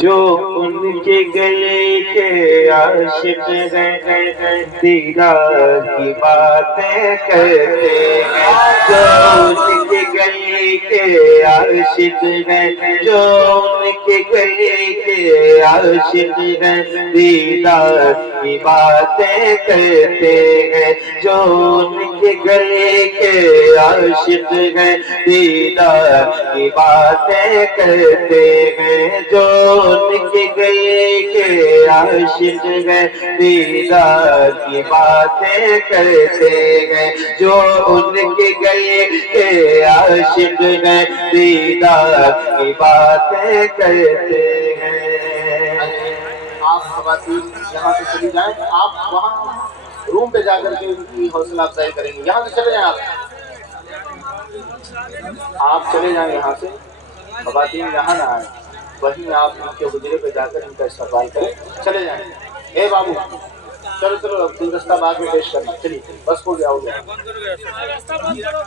جو ان کے گلے کے عاشق ہیں دیدار کی باتیں کرتے ہیں، جو ان کے گلے کے عاشق ہیں، جو ان کے گلے کے عاشق ہیں دیدار کی باتیں کرتے ہیں، جو ان کے گلے کے عاشق ہیں دیدار کی باتیں کرتے ہیں، جو ان کے گلے کے عاشق ہیں دیدار کی باتیں کرتے ہیں، جو ان کے گلے کے عاشق ہیں دیدار کی باتیں کرتے ہیں۔ آپ خواتین یہاں سے چلی جائیں، آپ وہاں روم پہ جا کر کے ان کی حوصلہ افزائی کریں گے، یہاں سے چلے جائیں، آپ چلے جائیں یہاں سے، خواتین یہاں نہ آئیں، وہیں آپ ان کے حجرے پہ جا کر ان کا استقبال کریں، چلے جائیں۔ اے بابو چلو چلو، اب گلدستہ بعد میں پیش کرنا، چلیے بس ہو گیا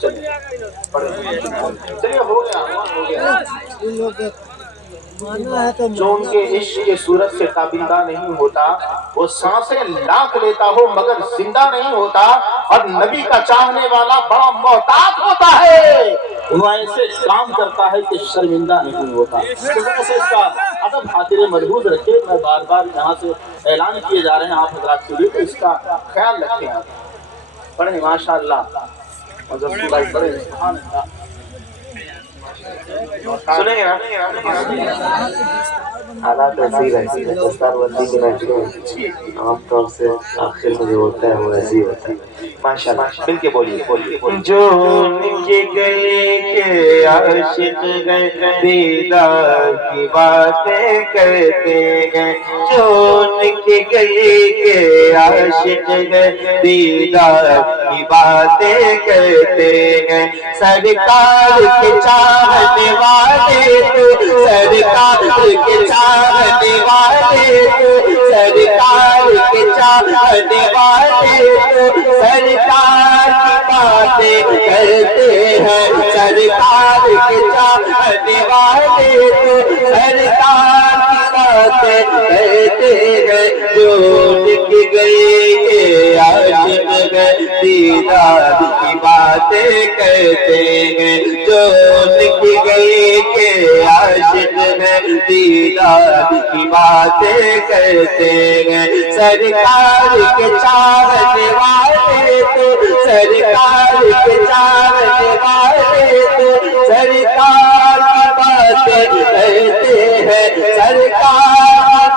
چلیے چلیے ہو گیا۔ جو ان کے عشق کے صورت سے تابندہ نہیں ہوتا، وہ سانسیں لاکھ لیتا ہو مگر زندہ نہیں ہوتا، اور نبی کا چاہنے والا بڑا محتاط ہوتا ہے، وہ ایسے کام کرتا ہے کہ شرمندہ نہیں ہوتا۔ ایسے اس کا ادب خاطر ملحوظ رکھے، میں بار بار یہاں سے اعلان کیے جا رہے ہیں آپ حضرات کے لیے، تو اس کا خیال رکھیں آپ۔ پڑھیں ماشاء اللہ، پڑھیں سبحان اللہ۔ سنیں گے نا حالات ایسے ہی رہتی ہے، دستار بندی کے محفلیں عام طور سے آخر میں جو ہوتا ہے وہ ایسے ہی ہوتا ہے۔ ماشاءاللہ مل کے بولیے۔ جو ان کے گلے کے عاشق ہیں دیدار کی باتیں کرتے ہیں، جو ان کے گلے کے عاشق ہیں دیدار کی باتیں کرتے ہیں، سرکار کے چاہنے والے تو، سرکار کے چاہنے والے تو، سرکار کے چاہنے والے تو سرکار کی باتیں کرتے ہیں، سرکار کے چاہنے والے تو سرکار کی باتیں کرتے ہیں، جو ان کے گلے کے عاشق ہیں دیدار کی باتیں کرتے ہیں، جو ان کے گلے کے عاشق ہیں دیدار کی باتیں کرتے ہیں، سرکار کے چاہنے والے تو، سرکار کے چاہنے والے تو سرکار کی باتیں کرتے ہیں، سرکار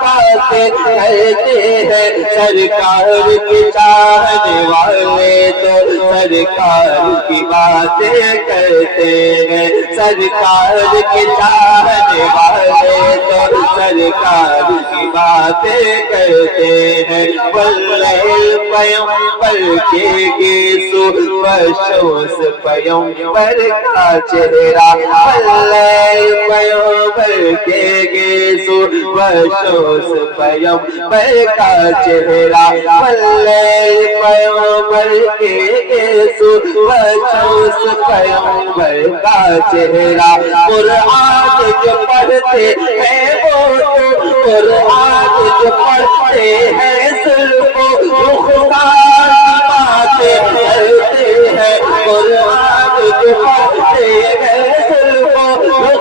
کی باتیں کرتے ہیں، سرکار کے چاہنے والے تو سرکار کی باتیں کرتے ہیں، سرکار کے چاہنے والے تو سرکار کی باتیں کرتے ہیں، واللیل پیغمبر کے گیسو بشوس پیغمبر کا چہرہ، واللیل پیغمبر کے گیسو بشوس پیغمبر کا چہرہ، واللیل پیغمبر کے گیسو بشوس پیغمبر کا چہرہ، قرآن جو پڑھتے ہیں وہ تو، قرآن جو پڑھتے ہیں صرف رخسار کی باتیں کرتے ہیں، قرآن جو پڑھتے ہیں صرف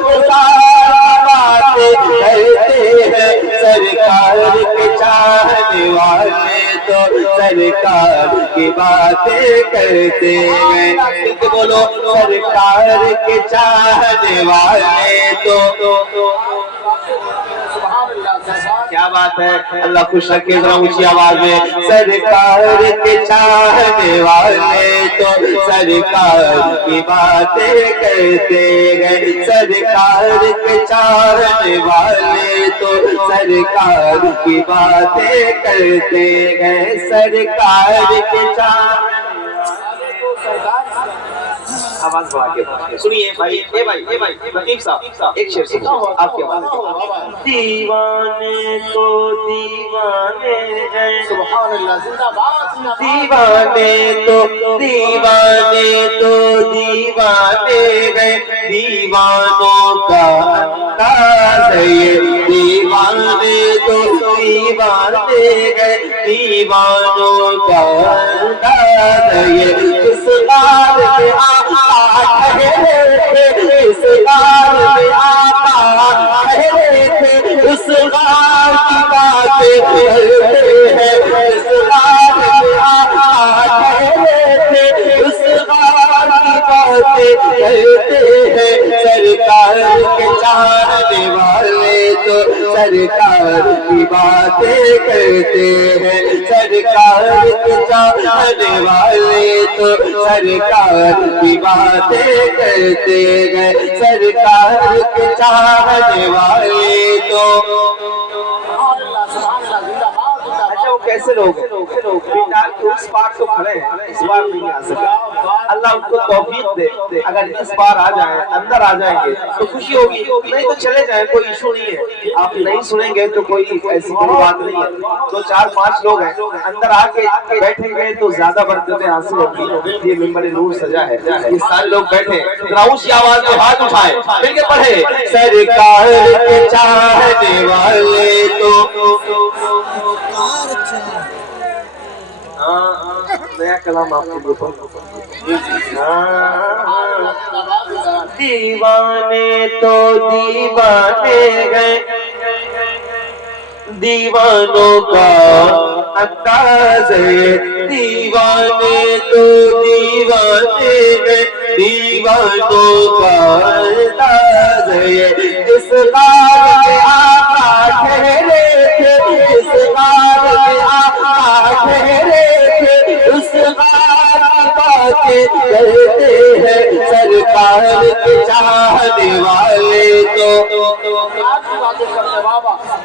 رخسار کی باتیں کرتے ہیں، سرکار کے چاہنے والے تو سرکار کی باتیں کرتے ہیں، بولو سرکار کے چاہنے والے تو، کیا بات ہے، اللہ خوش رکھے ذرا اونچی آواز میں، سرکار کے چاہنے والے تو سرکار کی باتیں کرتے ہیں، سرکار کے چاہنے والے تو سرکار کی باتیں کرتے ہیں، سرکار کے چاہنے آواز بڑھا کے سنیے بھائی، لطیف صاحب ایک شعر سنو آپ کی آواز میں، دیوانے تو دیوانے ہیں، سبحان اللہ، زندہ باد، دیوانے تو دیوانے تو دیوانے ہیں، دیوانوں کا انداز ہے یہ، دیوانے دیوانے گئے دیوانوں کا انداز یہ اس غار میں آقا ٹھہرے تھے اس غار میں آقا ٹھہرے تھے اس غار کی باتیں کرتے ہیں اس غار میں آقا ٹھہرے تھے اس غار کی باتیں کرتے ہیں سرکار کے چاہنے والے تو سرکار کی باتیں کرتے ہیں سرکار کے چاہنے والے تو سرکار کی باتیں کرتے ہیں سرکار کے چاہنے والے تو اچھا وہ کیسے لوگ بیٹال کے اس بار تو کھڑے ہیں اس بار نہیں آ سکے اللہ ان کو توفیق دے اگر اس بار آ جائیں اندر آ جائیں گے تو خوشی ہوگی نہیں تو چلے جائیں کوئی ایشو نہیں ہے آپ نہیں سنیں گے تو کوئی ایسی بڑی بات نہیں ہے دو چار پانچ لوگ ہیں اندر آ کے بیٹھیں گے تو زیادہ برکتیں حاصل ہوگی یہ منبر نور سجا ہے یہ سارے لوگ بیٹھے اونچی آواز میں ہاتھ اٹھائے مل کے پڑھے سرکار کے چاہنے والے تو نیا کلام آپ کے لیے دیوانے تو دیوانے گئے دیوانوں کا انداز ہے دیوانے تو دیوانے گئے دیوانوں کا انداز ہے جس غار میں آقا ٹھہرے تھے جس غار میں آقا ٹھہرے تھے اس غار کی باتیں کرتے ہیں سرکار کے چاہنے والے تو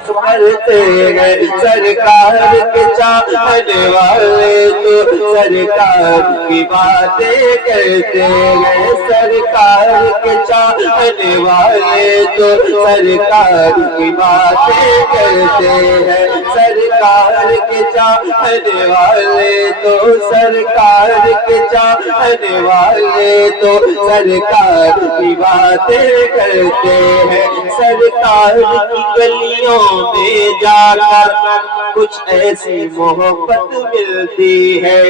کرتے ہیں سرکار کے چاہنے والے تو سرکار کی باتیں کرتے ہیں سرکار کے چاہنے والے تو سرکار کی باتیں کرتے ہیں سرکار کے چاہنے والے تو سرکار کے چاہنے والے تو سرکار کی باتیں کرتے ہیں سرکار کی گلیوں میں جا کر کچھ ایسی محبت ملتی ہے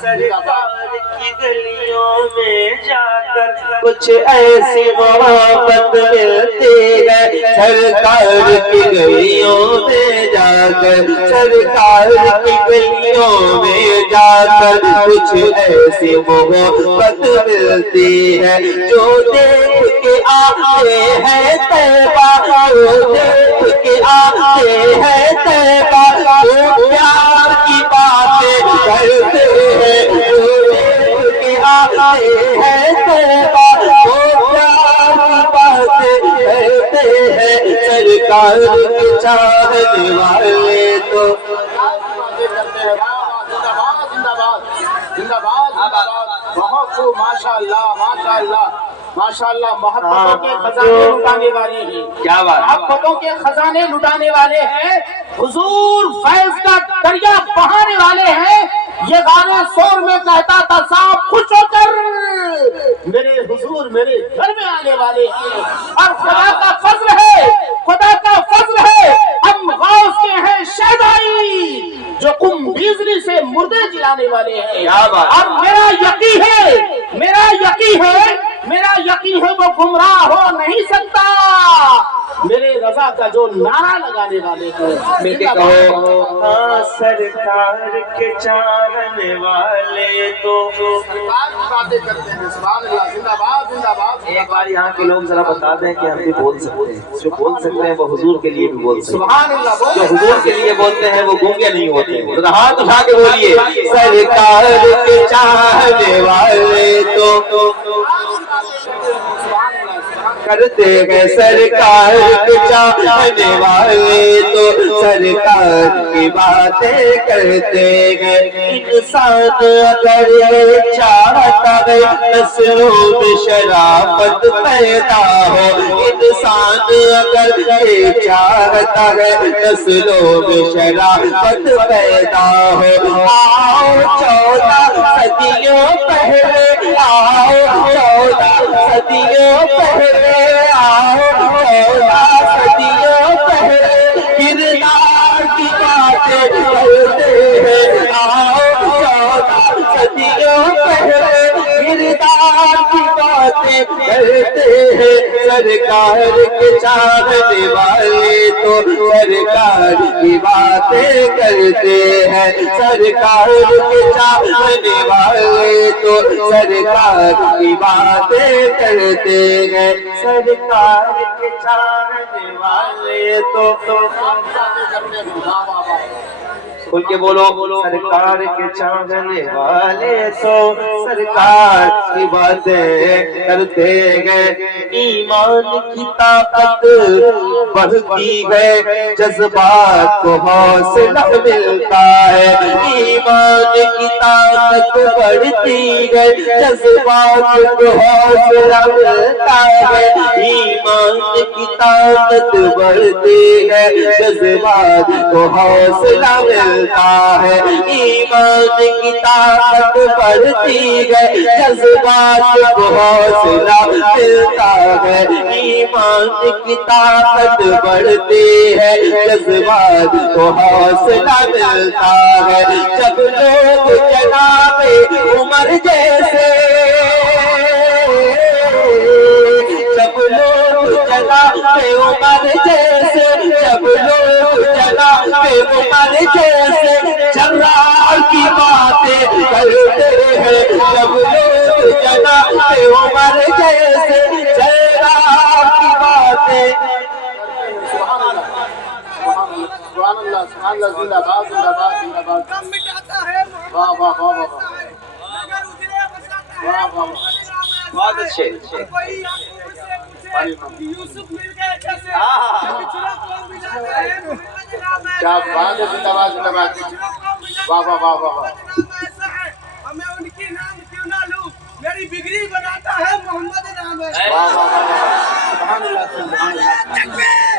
سرکار کی گلیوں میں جا کر کچھ ایسی محبت ملتی ہے سرکار کی گلیوں میں جا کر سرکار کی گلیوں میں جا کر کچھ ایسی محبت ملتی ہے جو دیکھ کے آتے ہیں طیبہ جو دیکھ کے آتے ہیں طیبہ وہ پیار کی باتیں کرتے ہیں جو دیکھ کے آتے ہیں طیبہ وہ پیار کی باتیں کرتے ہیں سرکار کے چاہنے والے تو بہت خوب ماشاءاللہ ماشاءاللہ ماشاءاللہ محبتوں کے خزانے لٹانے والے ہیں کیا بات محبتوں کے خزانے لٹانے والے ہیں حضور فیض کا دریا بہانے والے ہیں یہ غار سور میں کہتا تھا صاحب خوش ہو کر میرے حضور میرے گھر میں آنے والے ہیں اور خدا کا فضل ہے خدا کا فضل ہے ہم غوث کے ہیں شہدائی جو کم بیزری سے مردے جلانے والے ہیں اور میرا یقین ہے وہ گمراہ ہو نہیں سکتا میرے رضا کا جو نعرہ لگانے والے ہیں مل کے کہو ہاں سرکار کے چاہنے والے تو سرکار کی باتیں کرتے ہیں سبحان اللہ زندہ باد زندہ باد ایک بار یہاں کے لوگ ذرا بتا دیں کہ ہم بھی بول سکتے ہیں جو بول سکتے ہیں وہ حضور کے لیے بھی بول سکتے ہیں سبحان اللہ جو حضور کے لیے بولتے ہیں وہ گونگے نہیں ہوتے ذرا ہاتھ اٹھا کے بولیے سرکار کے چاہنے والے تو کرتے ہیں سرکار کے چاہنے والے تو سرکار کی باتیں کرتے ہیں انسان اگر یہ چاہتا ہے نسلوں میں شرافت پیدا ہو انسان اگر یہ چاہتا ہے نسلوں میں شرافت پیدا ہو آؤ 14 صدیوں پہلے آؤ 14 صدیوں پہلے آؤ 14 صدیوں پہلے سرکار کی باتیں کرتے ہیں سرکار کے چاہنے والے تو سرکار کی باتیں کرتے ہیں سرکار کے چاہنے والے تو سرکار کی باتیں کرتے ہیں سرکار کے چاہنے والے تو کھل کے بولو سرکار کے چاہنے والے تو سرکار کی باتیں کرتے ہیں ایمان کی طاقت بڑھتی ہے جذبات کو حوصلہ ملتا ہے ایمان کی طاقت بڑھتی ہے جذبات کو حوصلہ ملتا ہے ایمان کی طاقت بڑھتی ہے جذبات کو حوصلہ ملتا ہے ایمان کی طاقت بڑھتی ہے جذبات کو حوصلہ ملتا ہے ایمان کی طاقت بڑھتی ہے جذبات کو حوصلہ ملتا ہے جب لوگ جناب عمر جیسے جب لوگ جناب عمر جیسے جب لوگ جناب عمر جیسے جرار کی باتیں کرتے ہیں جب لوگ جناب عمر جیسے جرار کی باتیں سبحان اللہ زندہ باد زندہ باد زندہ باد واہ واہ واہ واہ واہ واہ بہت اچھے کیا بات ہے زندہ باد زندہ باد واہ واہ واہ واہ ہمیں ان کی نام کیوں نہ لوں میری بگڑی بناتا ہے محمد نام ہے واہ واہ واہ سبحان اللہ سبحان اللہ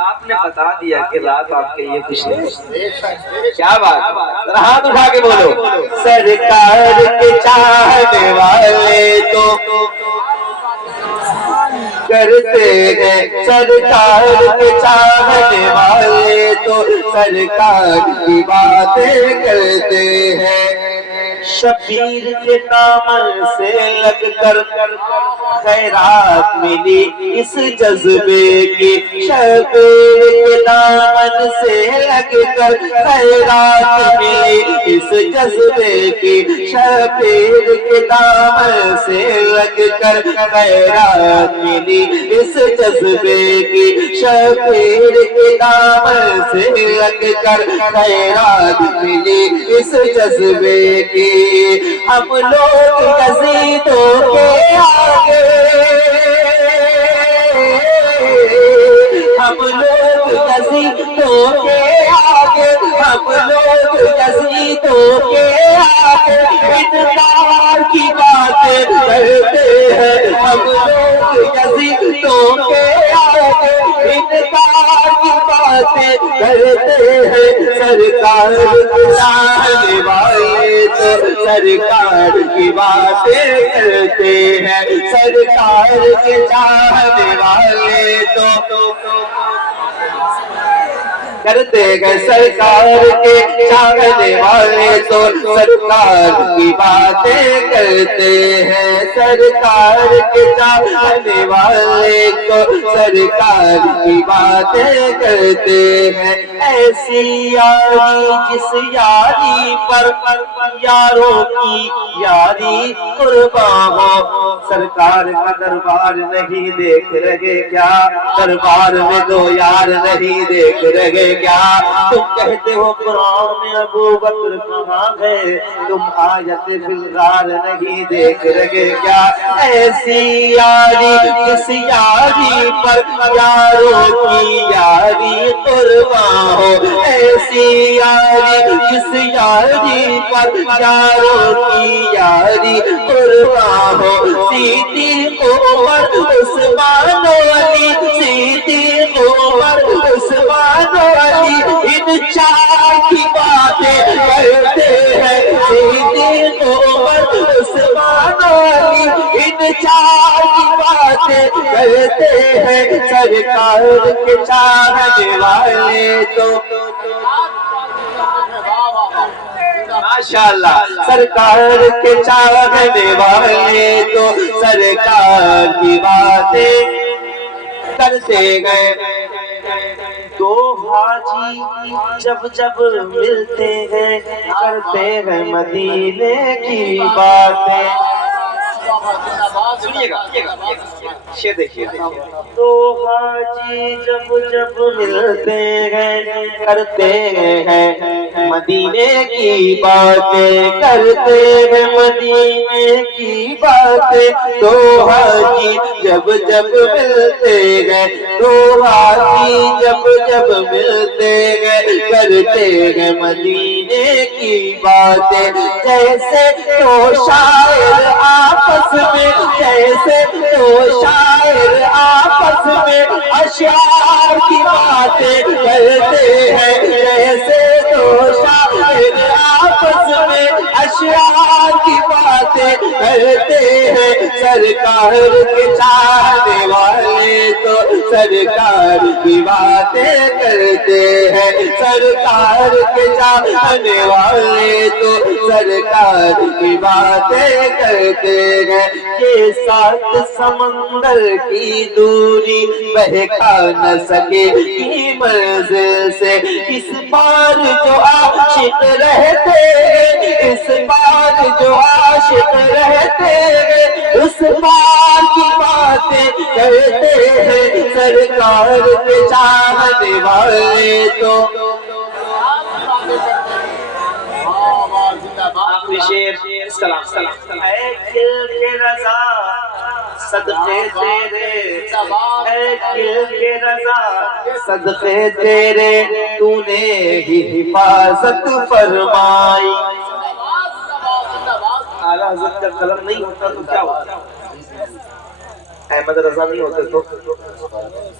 آپ نے بتا دیا کہ رات آپ کے لیے کچھ نہیں کیا بات ہاتھ اٹھا کے بولو سرکار کے چاہنے والے تو کرتے ہیں سرکار کے چاہنے والے تو سرکار کی باتیں کرتے ہیں شبیر کے دامن سے لگ کر خیرات ملی اس جذبے کی شبیر کے دامن سے لگ کر خیرات ملی اس جذبے کی شبیر کے دامن سے لگ کر خیرات ملی اس جذبے کی شبیر کے دامن سے لگ کر خیرات ملی اس جذبے کی ہم لوگ یزیدوں کے آگے ہم لوگ یزیدوں کے آگے ہم لوگ یزیدوں کے آگے انکار کی باتیں کرتے ہیں ہم لوگ یزیدوں کے آگے انکار کی باتیں کرتے ہیں سرکار کے چاہنے والے تو سرکار کی باتیں کرتے ہیں سرکار کے چاہنے والے تو کرتے ہیں سرکار کے چاہنے والے تو سرکار کی باتیں کرتے ہیں سرکار کے چاہنے والے تو سرکار کی باتیں کرتے ہیں ایسی یاری جس یاری پر یاروں کی یاری قربان ہو سرکار کا دربار نہیں دیکھ رہے کیا دربار میں دو یار نہیں دیکھ رہے کیا تم کہتے ہو قرآن میں ابو بکر کہاں ہے تم آیت فلغار نہیں دیکھ رہے کیا ایسی یاری جس یاری پر یاروں کی یاری قربان ہو ایسی یاری جس یاری پر یاروں کی یاری قربان ہو صدیق عمر عثمان علی صدیق عمر عثمان علی ان چار کی باتیں کرتے ہیں صدیق عمر عثمان علی ان چار کی باتیں باتیں کرتے ہیں سرکار کے چاہنے والے تو ماشاءاللہ سرکار کے چاہنے والے تو سرکار کی باتیں کرتے گئے تو حاجی جب جب ملتے ہیں کرتے ہیں مدینے کی باتیں سنیے گا یہ دیکھیے تو حاجی جب جب ملتے ہیں کرتے ہیں مدینے کی باتیں کرتے ہیں مدینے کی باتیں تو حاجی جب جب ملتے ہیں تو حاجی جب جب ملتے ہیں کرتے ہیں مدینے کی باتیں جیسے تو شاعر آپس میں جیسے تو شاعر آپس میں اشعار کی باتیں کرتے ہیں جیسے تو شاعر آپس میں اشعار کی باتیں کرتے ہیں سرکار کے چاہنے والے تو سرکار کی باتیں کرتے ہیں سرکار کے چاہنے والے تو سرکار کی باتیں کرتے ہیں کہ سات سمندر کی دوری بہکا نہ سکے کی منزل سے اس بار جو عاشق رہتے ہیں اس بار جو عاشق رہتے ہیں اس بار کی باتیں کرتے ہیں سرکار کے چاہنے والے تو آخری شعر سلام اے دل کے رضا صدقے تیرے اے دل کے رضا صدقے تیرے تو نے ہی حفاظت فرمائی اعلیٰ حضرت کا قلم نہیں ہوتا تو کیا ہوتا احمد رضا نہیں ہوتے تو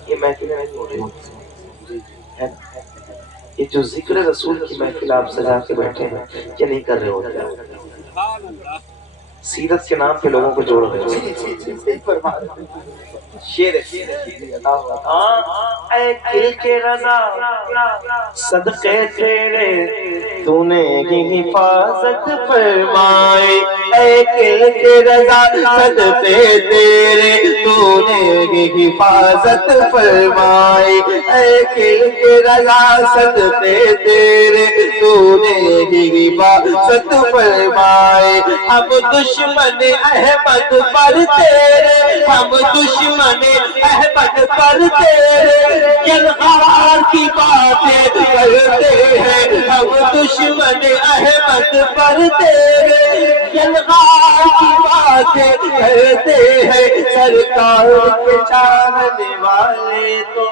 یہ محفل نہیں ہو رہی یہ جو ذکر رسول کی محفل آپ سجا کے بیٹھے ہیں یہ نہیں کر رہے ہوتے سیرت کے نام پہ لوگوں کو جوڑ رہے شیر اے دل کے رضا صدقے تیرے تو نے ہی حفاظت فرمائی اے دل کے رضا صدقے تیرے تو نے ہی حفاظت فرمائی اے دل کے رضا صدقے تیرے تو نے ہی حفاظت فرمائی ہم دشمن احمد پر تیرے ہم دشمن احمد پر تیرے یلغار کی باتیں کرتے ہیں ہم دشمن احمد پر تیرے یلغار کی باتیں کرتے ہیں سرکار کے چاہنے والے تو